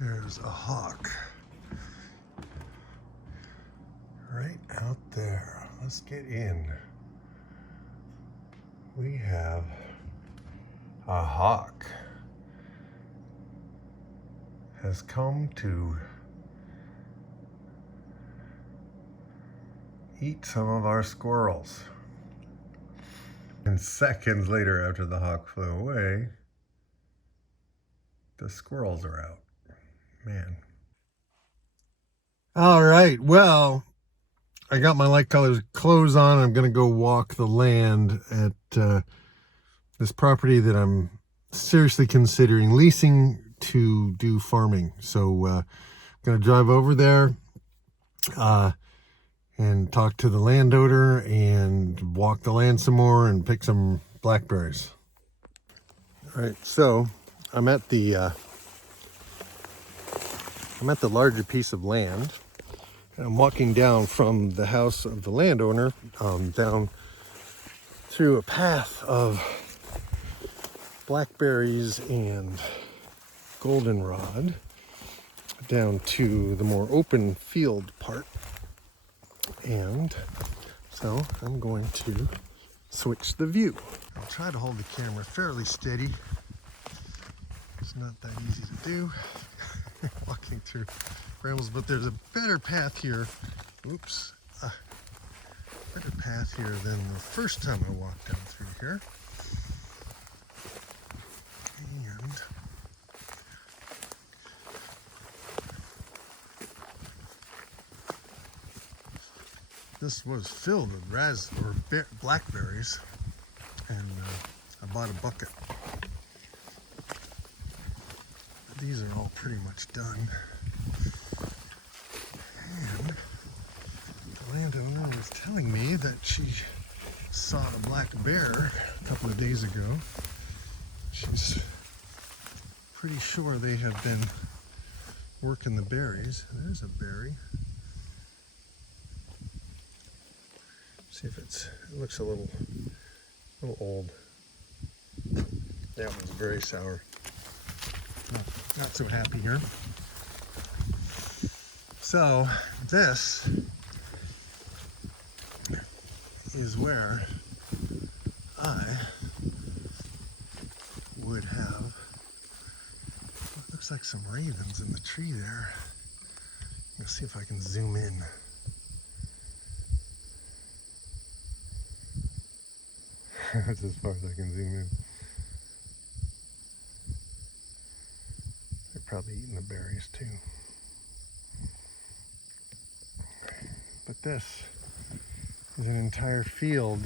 There's a hawk right out there. Let's get in. We have a hawk has come to eat some of our squirrels. And seconds later, after the hawk flew away, the squirrels are out. Man. All right, well, I got my light colored clothes on. I'm gonna go walk the land at this property that I'm seriously considering leasing to do farming. So I'm gonna drive over there and talk to the landowner and walk the land some more and pick some blackberries. All right, so I'm at the larger piece of land. And I'm walking down from the house of the landowner down through a path of blackberries and goldenrod down to the more open field part. And so I'm going to switch the view. I'll try to hold the camera fairly steady. It's not that easy to do walking through brambles, but there's a better path here. Oops. Better path here than the first time I walked down through here. And this was filled with blackberries, and I bought a bucket. These are all pretty much done. And the landowner was telling me that she saw a black bear a couple of days ago. She's pretty sure they have been working the berries. There's a berry. See if it looks a little old. That one's very sour. Not so happy here. So this is where I would have, it looks like some ravens in the tree there. Let's see if I can zoom in. That's as far as I can zoom in. They're probably eating the berries too. But this is an entire field.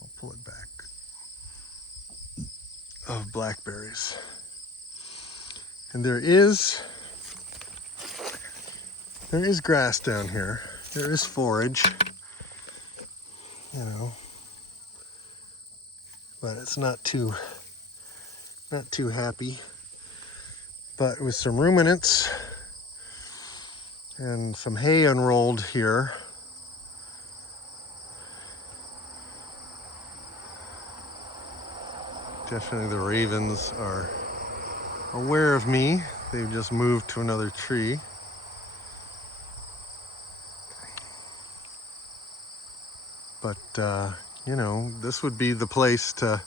I'll pull it back. Of blackberries. And there is grass down here. There is forage, you know, but it's not too happy. But with some ruminants and some hay unrolled here, definitely the ravens are aware of me. They've just moved to another tree. But, you know, this would be the place to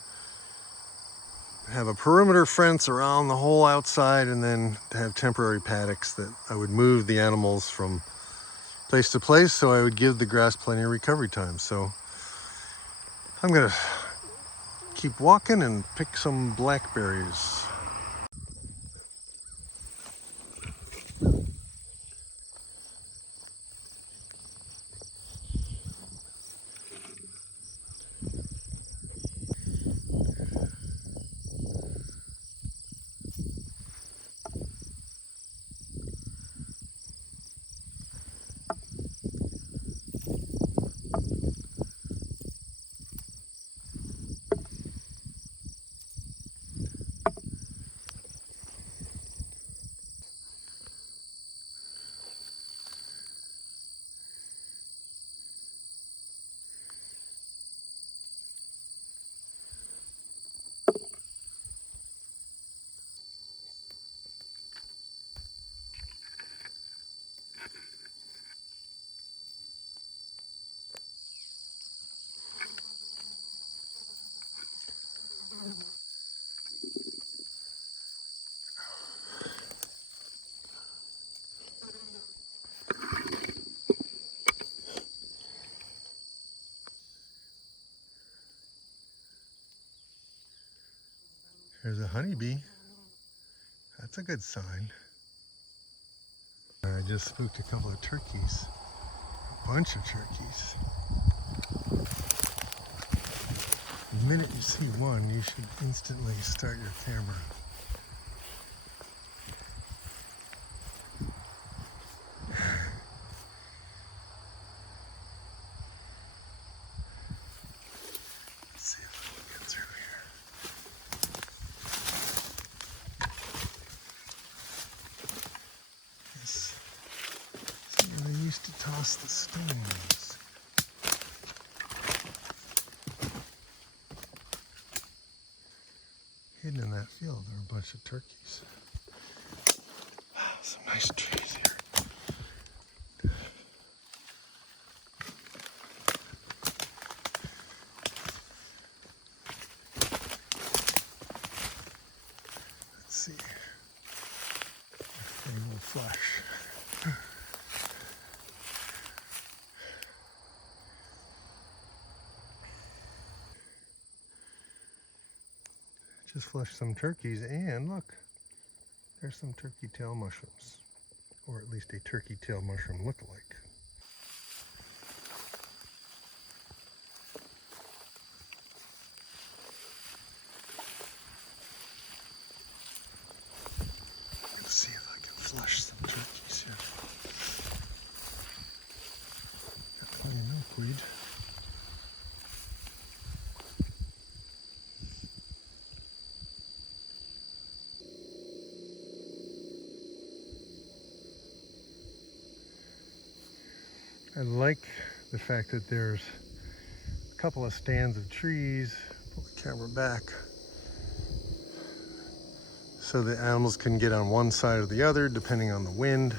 have a perimeter fence around the whole outside, and then to have temporary paddocks that I would move the animals from place to place, so I would give the grass plenty of recovery time. So I'm gonna keep walking and pick some blackberries. There's a honeybee. That's a good sign. I just spooked a couple of turkeys. A bunch of turkeys. The minute you see one, you should instantly start your camera. Let's see if I can get through here. Yes. See where they used to toss the stones. Hidden in that field are a bunch of turkeys. Wow, some nice trees here. Let's see. A little flush. Just flushed some turkeys, and look, there's some turkey tail mushrooms, or at least a turkey tail mushroom look-alike. Let's see if I can flush some turkeys here. Got plenty of milkweed. I like the fact that there's a couple of stands of trees. Pull the camera back so the animals can get on one side or the other depending on the wind.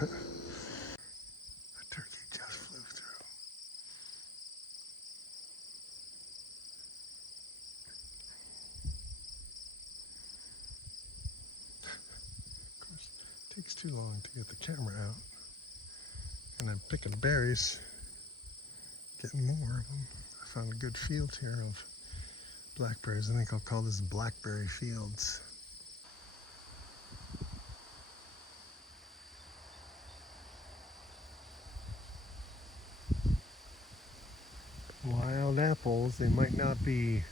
A turkey just flew through. Of course, it takes too long to get the camera out. And I'm picking berries, getting more of them. I found a good field here of blackberries. I think I'll call this Blackberry Fields. Wild apples, they might not be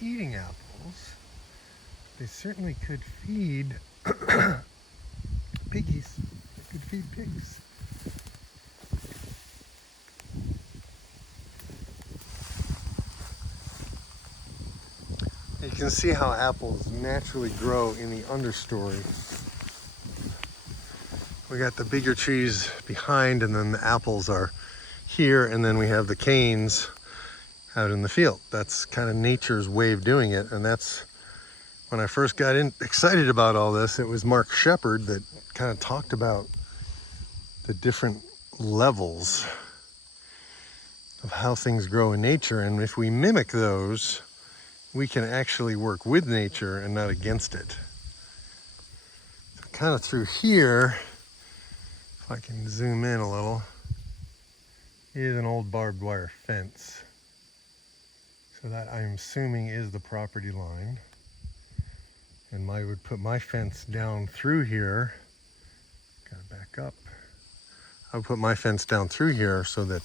eating apples. They certainly could feed piggies. They could feed pigs. You can see how apples naturally grow in the understory. We got the bigger trees behind, and then the apples are here, and then we have the canes out in the field. That's kind of nature's way of doing it, and that's when I first got excited about all this. It was Mark Shepard that kind of talked about the different levels of how things grow in nature, and if we mimic those, we can actually work with nature and not against it. So kind of through here, if I can zoom in a little, is an old barbed wire fence. So that, I'm assuming, is the property line. And I would put my fence down through here. Gotta back up. I would put my fence down through here so that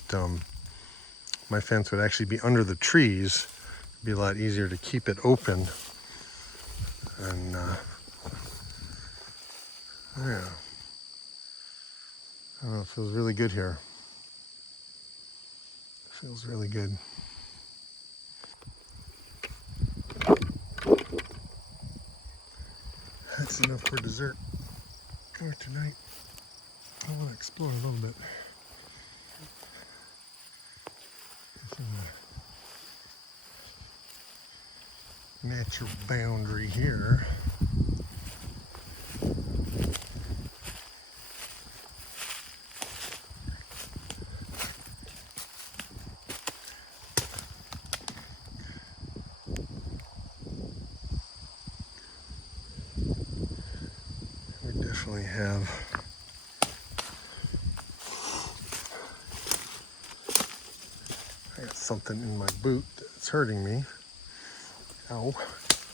my fence would actually be under the trees. It'd be a lot easier to keep it open. And yeah. I don't know, it feels really good here. It feels really good. That's enough for dessert for tonight. I want to explore a little bit. Natural boundary here. something in my boot that's hurting me. Ow,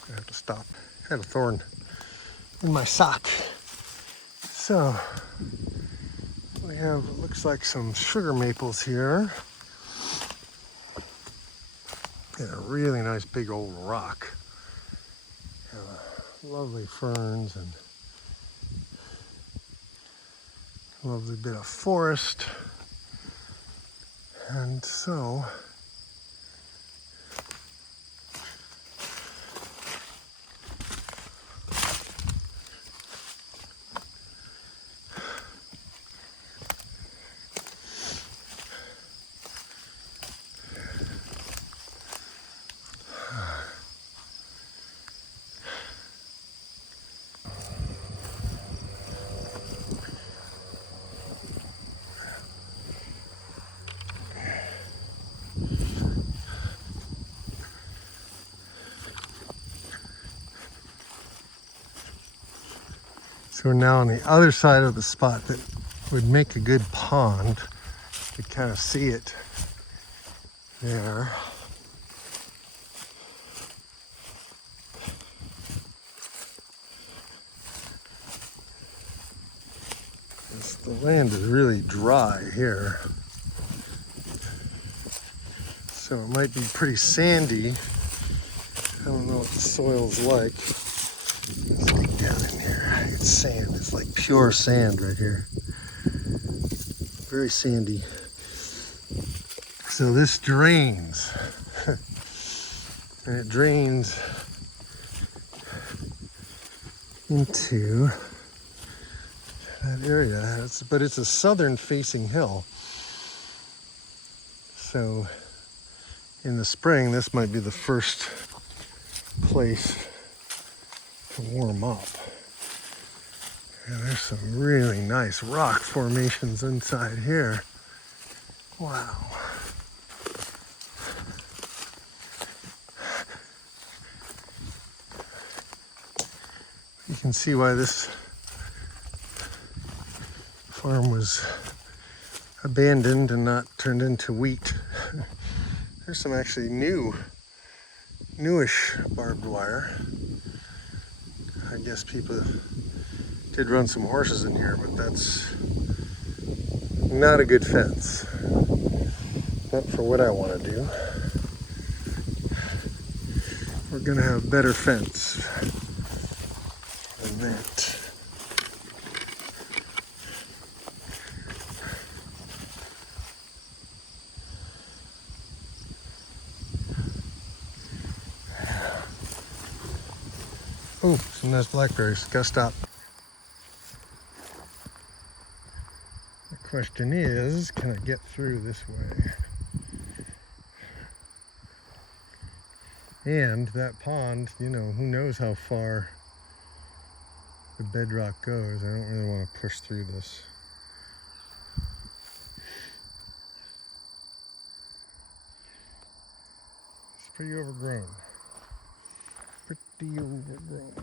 I have to stop. I had a thorn in my sock. So we have, it looks like some sugar maples here. And a really nice big old rock. Lovely ferns and a lovely bit of forest. And so we're now on the other side of the spot that would make a good pond. You kind of see it there. The land is really dry here. So it might be pretty sandy. I don't know what the soil's like. Let's dig down in here. It's sand. It's like pure sand right here. Very sandy. So this drains. And it drains into that area. But it's a southern facing hill. So in the spring, this might be the first place to warm up. And there's some really nice rock formations inside here. Wow. You can see why this farm was abandoned and not turned into wheat. There's some actually newish barbed wire. I guess people did run some horses in here, but that's not a good fence. Not for what I want to do. We're gonna have better fence than that. Oh, some nice blackberries. Gotta stop. The question is, can I get through this way? And that pond, you know, who knows how far the bedrock goes. I don't really want to push through this. It's pretty overgrown. Pretty overgrown.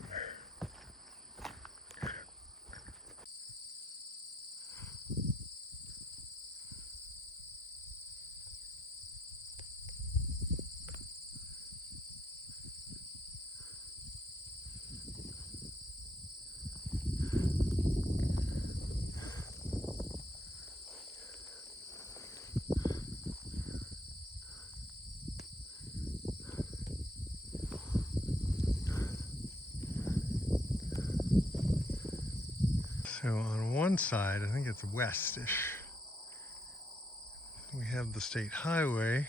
So on one side, I think it's westish, we have the state highway,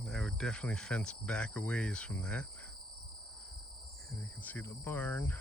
and I would definitely fence back a ways from that. And you can see the barn.